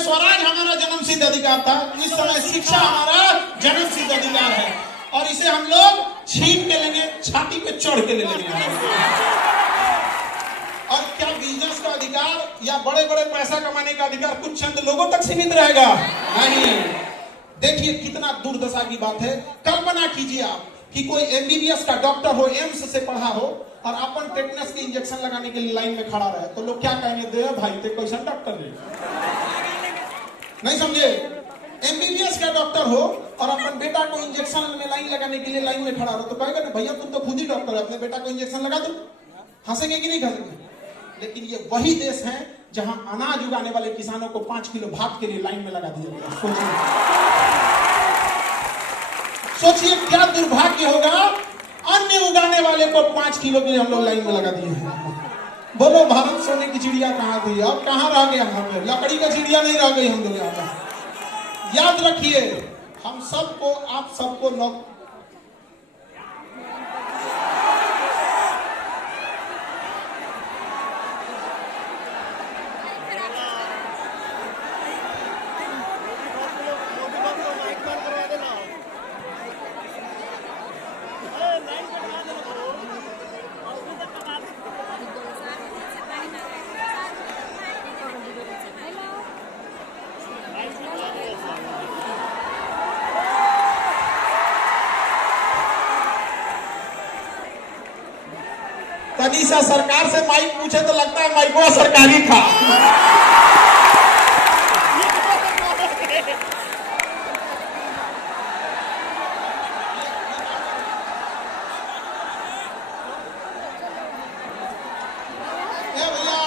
स्वराज हमारा जन्मसिद्ध अधिकार था, इस समय शिक्षा हमारा जन्मसिद्ध अधिकार है और इसे हम लोग छीन के लेंगे, छाती पे चढ़ के ले लेंगे। और क्या बिजनेस का अधिकार या बड़े बड़े पैसा कमाने का अधिकार कुछ चंद लोगों तक सीमित रहेगा? नहीं। देखिए कितना दुर्दशा की बात है। कल्पना कीजिए आप कि कोई एमबीबीएस का डॉक्टर हो, एम्स से पढ़ा हो और अपन टेटनस के इंजेक्शन लगाने के लिए लाइन में खड़ा रहे, तो लोग क्या कहेंगे? दे भाई ते कैसा डॉक्टर नहीं समझे? एमबीबीएस का डॉक्टर हो और अपन बेटा को इंजेक्शन में लाइन लगाने के लिए लाइन में खड़ा हो, तो कहेगा ना भैया तुम तो खुद ही डॉक्टर है, अपने बेटा को इंजेक्शन लगा दो। हंसेंगे कि नहीं हंसेंगे? लेकिन ये वही देश है जहां अनाज उगाने वाले किसानों को 5 किलो भात के लिए लाइन में लगा दिया गया। सोचिए क्या दुर्भाग्य होगा, अन्न उगाने वाले को 5 किलो के लिए हम लोग लाइन में लगा दिए हैं। बोलो भारत सोने की चिड़िया कहाँ थी? अब कहाँ रह गए? हम लोग लकड़ी का चिड़िया नहीं रह गई हम लोग यहाँ पर। याद रखिए हम सबको, आप सबको तनीसा सरकार से माइक पूछे तो लगता है माइक वो सरकारी था। भैया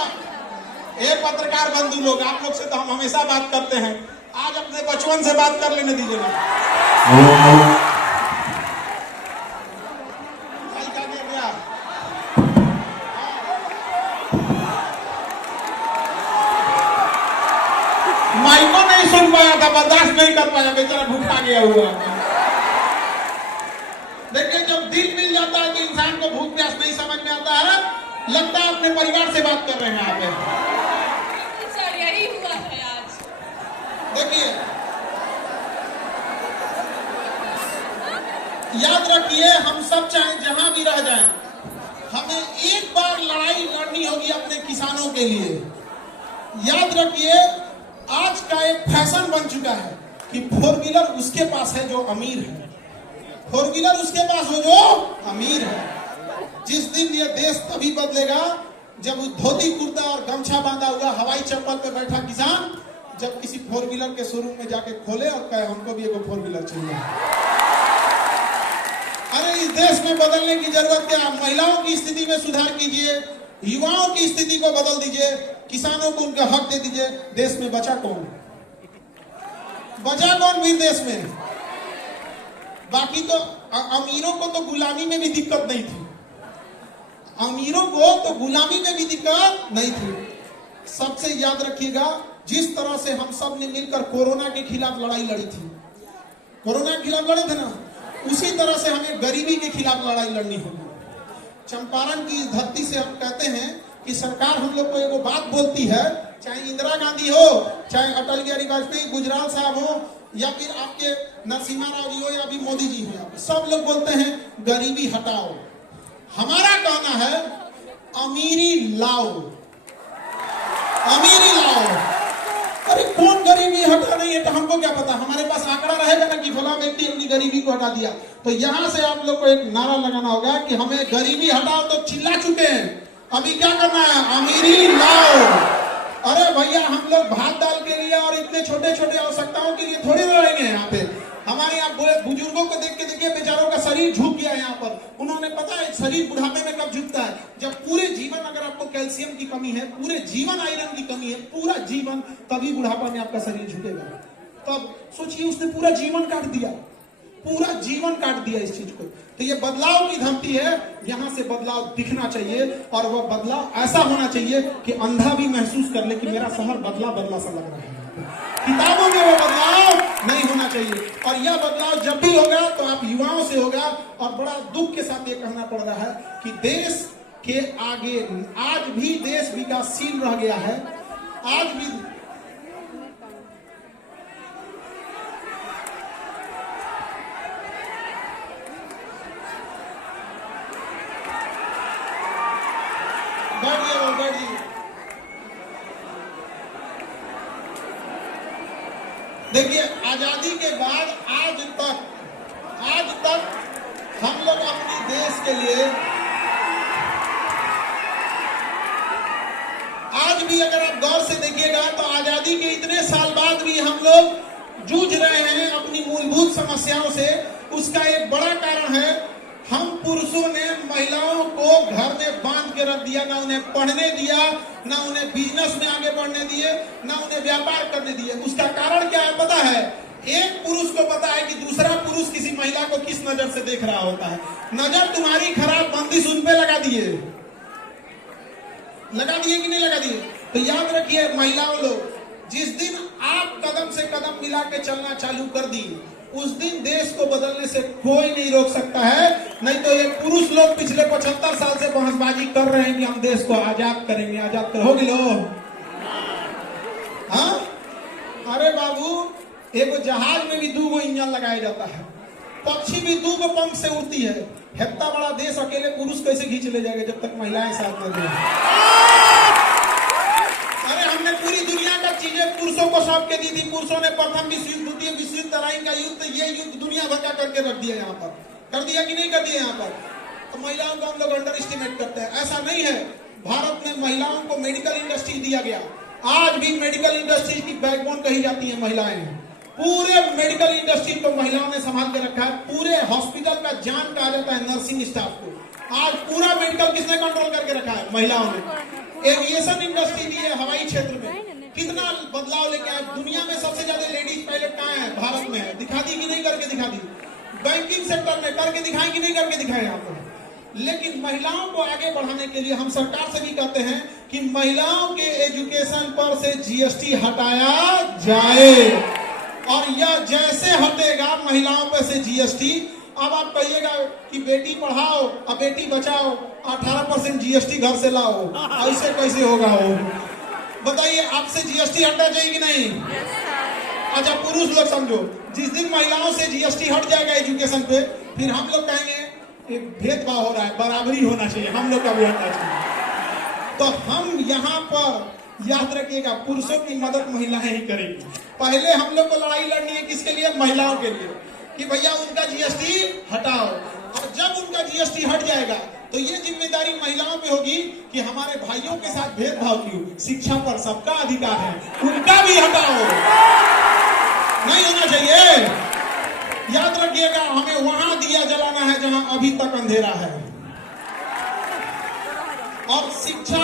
ये पत्रकार बंधु लोग, आप लोग से तो हम हमेशा बात करते हैं, आज अपने बचपन से बात कर लेने दीजिए ना। माइको नहीं सुन पाया था, बर्दाश्त नहीं कर पाया, बेचारा भूखा गया हुआ। देखिए जब दिल मिल जाता है तो इंसान को भूख प्यास नहीं समझ में आता है, लगता है अपने परिवार से बात कर रहे हैं आप। सर यही हुआ है आज। देखिए याद रखिए हम सब चाहे जहां भी रह जाएं, हमें एक बार लड़ाई लड़नी होगी अपने किसानों के लिए। याद रखिए आज का एक फैशन बन चुका है कि 4 व्हीलर उसके पास है जो अमीर है, 4 व्हीलर उसके पास हो जो अमीर है। जिस दिन ये देश तभी बदलेगा जब धोती कुर्ता और गमछा बांधा हुआ हवाई चप्पल पे बैठा किसान जब किसी 4 व्हीलर के शोरूम में जाके खोले और कहे हमको भी एक 4 व्हीलर चाहिए। अरे इस देश में बदलने की जरूरत क्या? महिलाओं की स्थिति में सुधार कीजिए, युवाओं की स्थिति को बदल दीजिए, किसानों को उनका हक दे दीजिए। देश में बचा कौन? बचा कौन भी देश में? बाकी तो अमीरों को तो गुलामी में भी दिक्कत नहीं थी, अमीरों को तो गुलामी में भी दिक्कत नहीं थी। सबसे याद रखिएगा जिस तरह से हम सब ने मिलकर कोरोना के खिलाफ लड़ाई लड़ी थी, कोरोना के खिलाफ लड़े थे ना, उसी तरह से हमें गरीबी के खिलाफ लड़ाई लड़नी होगी। चंपारण की धरती से हम कहते हैं कि सरकार हम लोग को एगो बात बोलती है, चाहे इंदिरा गांधी हो, चाहे अटल बिहारी वाजपेयी, गुजराल साहब हो, या फिर आपके नरसिम्हा राव जी हो, या फिर मोदी जी हो, सब लोग बोलते हैं गरीबी हटाओ। हमारा कहना है अमीरी लाओ, अमीरी लाओ। अरे कौन गरीबी हटा नहीं है तो हमको क्या पता? हमारे पास आंकड़ा रहेगा ना कि फला व्यक्ति अपनी गरीबी को हटा दिया। तो यहाँ से आप लोग को एक नारा लगाना होगा कि हमें गरीबी हटाओ, तो चिल्ला चुके हैं, अभी क्या करना है? अमीरी लाओ। अरे भैया हम लोग भात दाल के लिए और इतने छोटे छोटे आवश्यकताओं के लिए थोड़ी रहेंगे यहाँ पे। हमारे यहाँ बुजुर्गों को देख के देखिए बेचारों का शरीर झुक गया है यहाँ पर। उन्होंने पता है शरीर बुढ़ापे में कब झुकता है? जब पूरे जीवन अगर आपको कैल्शियम की कमी है, पूरे जीवन आयरन की कमी है, पूरा जीवन, तभी बुढ़ापा में आपका शरीर झुकेगा। तब सोचिए उसने पूरा जीवन काट दिया, पूरा जीवन काट दिया इस चीज को। तो ये बदलाव की धमकी है, यहाँ से बदलाव दिखना चाहिए और वह बदलाव ऐसा होना चाहिए कि अंधा भी महसूस कर ले कि मेरा शहर बदला बदला सा लग रहा है। किताबों में वो बदलाव नहीं होना चाहिए और यह बदलाव जब भी होगा तो आप युवाओं से होगा। और बड़ा दुख के साथ ये कहना पड़ रहा है कि देश के आगे आज भी देश विकासशील रह गया है, आज भी देखिए, आजादी के बाद आज तक हम लोग अपने देश के लिए, आज भी अगर आप गौर से देखिएगा तो आजादी के इतने साल बाद भी हम लोग जूझ रहे हैं अपनी मूलभूत समस्याओं से। उसका एक बड़ा कारण है, हम पुरुषों ने महिलाओं को घर में बांध के रख दिया, ना उन्हें पढ़ने दिया, ना उन्हें बिजनेस में आगे बढ़ने दिए, ना उन्हें व्यापार करने दिए। उसका कारण क्या है पता है? एक पुरुष को पता है कि दूसरा पुरुष किसी महिला को किस नजर से देख रहा होता है। नजर तुम्हारी खराब, बंदिश उन पे लगा दिए कि नहीं लगा दिए? तो याद रखिए महिलाओं लोग, जिस दिन आप कदम से कदम मिला के चलना चालू कर दी, उस दिन देश को बदलने से कोई नहीं रोक सकता है। नहीं तो ये पुरुष लोग पिछले 75 साल से बहसबाजी कर रहे हैं कि हम देश को आजाद करेंगे, आजाद कर होगी लो। हाँ, अरे बाबू, एक जहाज में भी 2 इंजन लगाया जाता है, पक्षी भी 2 पंख से उड़ती है। इतना बड़ा देश अकेले पुरुष कैसे खींच ले जाएगा जब तक महिलाएं साथ में दें? अरे हमने पूरी दुनिया का चीजें पुरुषों को सौंप के दी थी। पुरुषों ने प्रथम विश्व युद्ध, द्वितीय विश्व युद्ध, तराई का युद्ध, ये युद्ध दुनिया भर का करके रख दिया। यहाँ पर कर दिया कि नहीं कर दिया? यहाँ पर तो महिलाओं को हम लोग अंडर एस्टिमेट करते हैं। ऐसा नहीं है। भारत में महिलाओं को मेडिकल इंडस्ट्री दिया गया। आज भी मेडिकल इंडस्ट्री की बैकबोन कही जाती है महिलाएं। पूरे मेडिकल इंडस्ट्री को महिलाओं ने संभाल के रखा है। पूरे हॉस्पिटल का जान कहा जाता है नर्सिंग स्टाफ को। आज पूरा मेडिकल किसने कंट्रोल करके रखा है? महिलाओं ने। एविएशन इंडस्ट्री दी है, हवाई क्षेत्र में कितना बदलाव लेके आए। दुनिया में सबसे ज्यादा लेडीज पायलट कहाँ है? भारत में है। दिखा दी कि नहीं करके दिखा दी? बैंकिंग सेक्टर में करके दिखाए कि नहीं करके दिखाए? यहाँ पर लेकिन महिलाओं को आगे बढ़ाने के लिए हम सरकार से भी कहते हैं कि महिलाओं के एजुकेशन पर से जीएसटी हटाया जाए। और यह जैसे हटेगा महिलाओं पर से जीएसटी, अब आप कहिएगा कि बेटी पढ़ाओ और बेटी बचाओ, 18% जीएसटी घर से लाओ, ऐसे कैसे होगा? हो बताइए, आपसे जीएसटी हटना चाहिए कि नहीं? अच्छा पुरुष लोग समझो, जिस दिन महिलाओं से जीएसटी हट जाएगा एजुकेशन पे, फिर हम लोग कहेंगे एक भेदभाव हो रहा है, बराबरी होना चाहिए, हम लोग का भी हटना चाहिए। तो हम यहाँ पर याद रखिएगा, पुरुषों की मदद महिलाएं ही करेंगी। पहले हम लोग को लड़ाई लड़नी है किसके लिए? महिलाओं के लिए, कि भैया उनका जीएसटी हटाओ। और जब उनका जीएसटी हट जाएगा तो ये जिम्मेदारी महिलाओं पे होगी कि हमारे भाइयों के साथ भेदभाव क्यों? शिक्षा पर सबका अधिकार है, उनका भी हटाओ। नहीं होना चाहिए। याद रखिएगा, हमें वहां दिया जलाना है जहां अभी तक अंधेरा है। और शिक्षा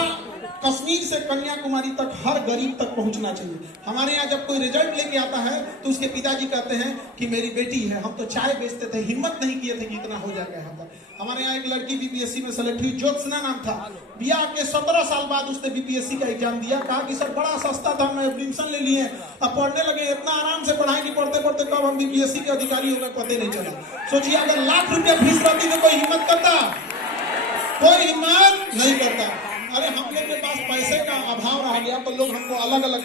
कश्मीर से कन्याकुमारी तक हर गरीब तक पहुंचना चाहिए। हमारे यहाँ जब कोई रिजल्ट लेके आता है तो उसके पिताजी कहते हैं कि मेरी बेटी है, हम तो चाय बेचते थे, हिम्मत नहीं किए थे कि इतना हो जाएगा यहाँ पर। हमारे यहाँ एक लड़की बीपीएससी में सेलेक्ट हुई, ज्योत्सना नाम था। बियाह के 17 साल बाद उसने बीपीएससी का एग्जाम दिया। कहा कि सर बड़ा सस्ता था, मैं एडमिशन ले लिए, अब पढ़ने लगे, इतना आराम से पढ़ाई कि पढ़ते पढ़ते कब हम बीपीएससी के अधिकारी हो गए पता नहीं चला। सोचिए, अगर लाख रुपया फीस रहती तो कोई हिम्मत करता? कोई हिम्मत नहीं करता। अरे हम लोग के पास पैसे का अभाव रह गया तो लोग हमको अलग अलग